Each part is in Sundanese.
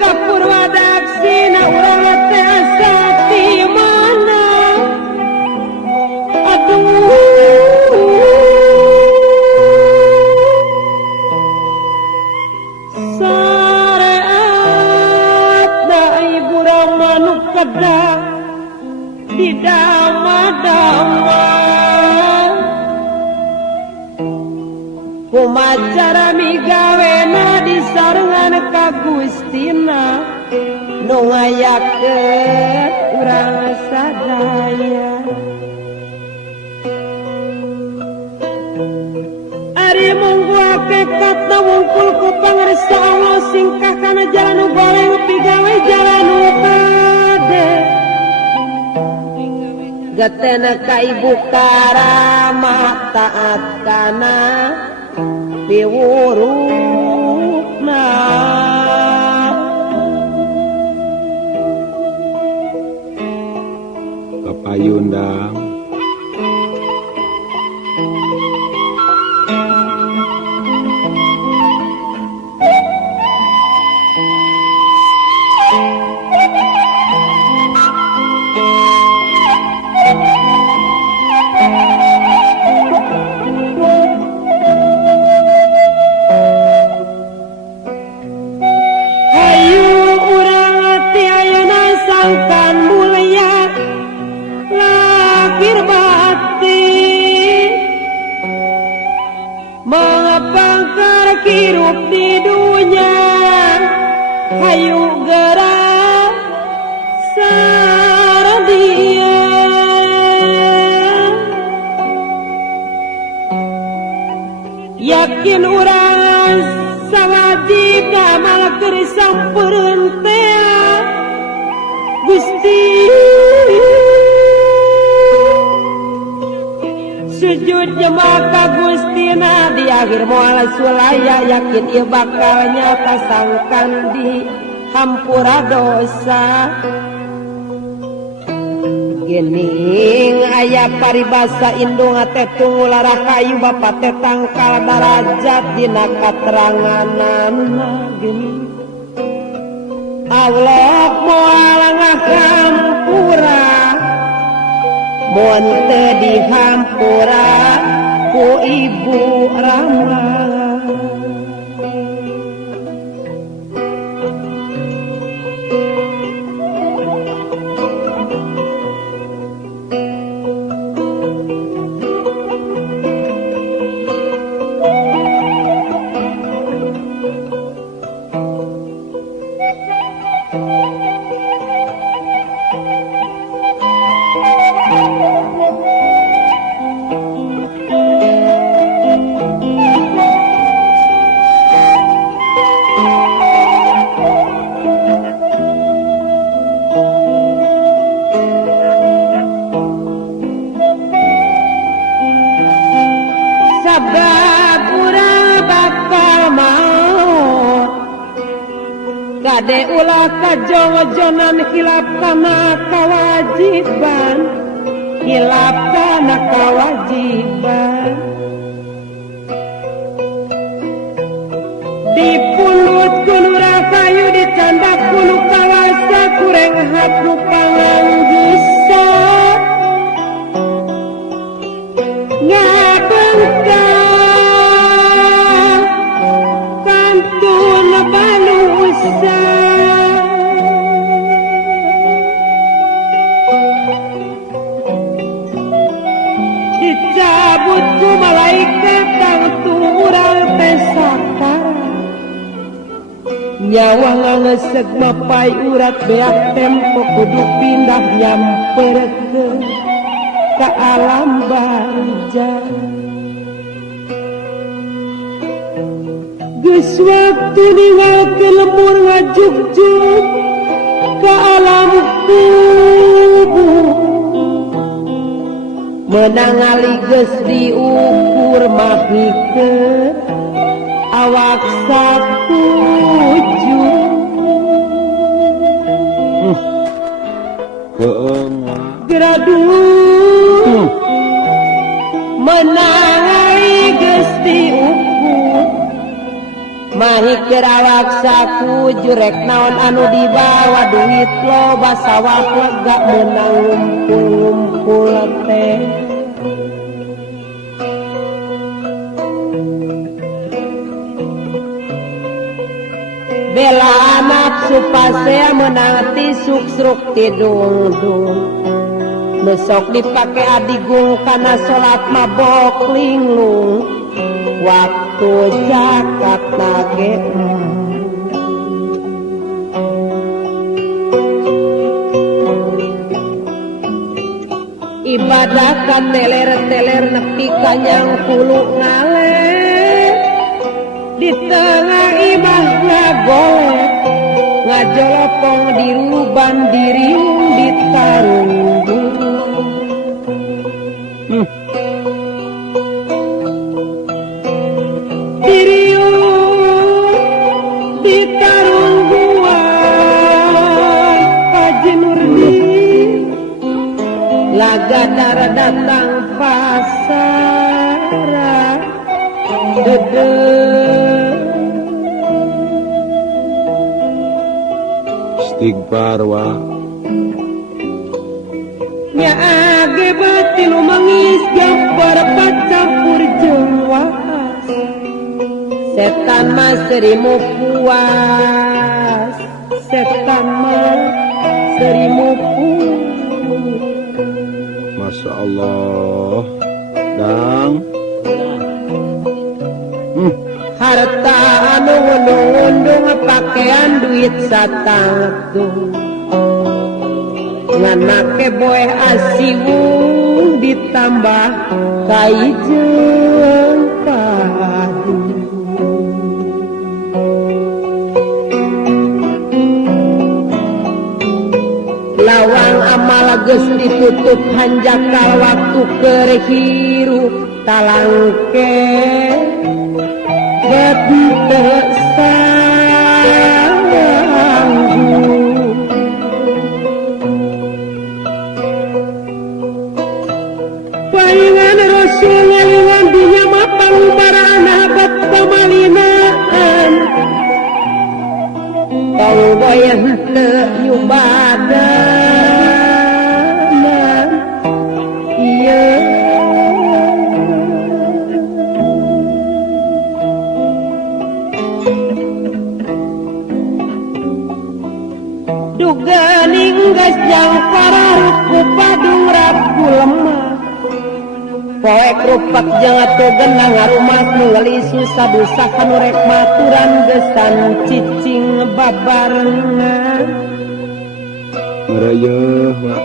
ka Purwadaksina urang teh asa di mana aduh sareat da ibu rama nu kedah di dama-dama kumacara migawena disarengan ka Gustina nu ngayakeun urang sadaya ari monggo hakikatna wungkul ku pangarsa Allah singkah kana jalan nu bareng pigawe jalan nu kade getena ka ibu karama taat kana piwurukna Kapayundang hirup di dunia hayu gerak saradia yakin urang sawajib damal keur sampeureunt teh Gusti sujud jemaah ka Gustina di akhir moal sulaya yakin ieu bakal nyata sangkan di hampura dosa gening aya paribasa indung teh tunggu lara kayu bapa teh tangkal darajat dina kateranganana gening Allah moal ngahampura mun teu dihampura ku ibu Rama kade ulah kajojonan hilap kana kawajiban hilap kana kawajiban dipulut kunu rakayu dicandak kunu kawasa kureng hapnu panganggisa ngabengkang kantun balusa dicabut ku malaikat kang turang teh sakara nyawa ngangeseg mapai urat beak tempo kudu pindah nyamperkeun ka alam barzah geus waktu ninggalkeun lemur ngajugjug ka alam kubur menang ali geus diukur mahikeun awak sakuju geradu menang ali geus diukur mahikeun Berawaksaku jurek naon anu dibawa duit loba sawah lega menang ngumpul-ngumpul teh. Bela anak supaya menang tisuk-sruk tidung-dung. Besok dipake adigung kana sholat mabok linglung. Waktu zakat nage ibadah kan teler-teler nepi kanyang pulu ngale di tengah ibadah golek ngajolopong diruban diriung ditarung Lagadara datang pasar dede istighfar wa nya age batil mangis gambar campur jeung waas setan mah serimu puas setan mah serimu puas. Masya Allah dang harta anu ngundung-undung pakaian duit satangtung ngan make boeh asiwung ditambah kaijeung padu lawang amal geus ditutup hanjakal waktu keur hirup talangke beteu sanggup palingan rasul ngalingan dinya mah pangubaraan habat pamalinaan panggoyah teu nyubadanan ieu duga ninggas jang parah ku padung rabu lemah poek rupak jang atuh genang ngarumas ngeuli susah dosa kanu rek maturan gesan cicing babarengan ngerayeuh wa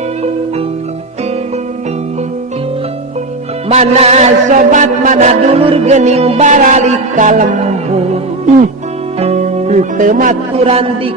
mana sobat mana dulur geuning baralika lembu teu maturan di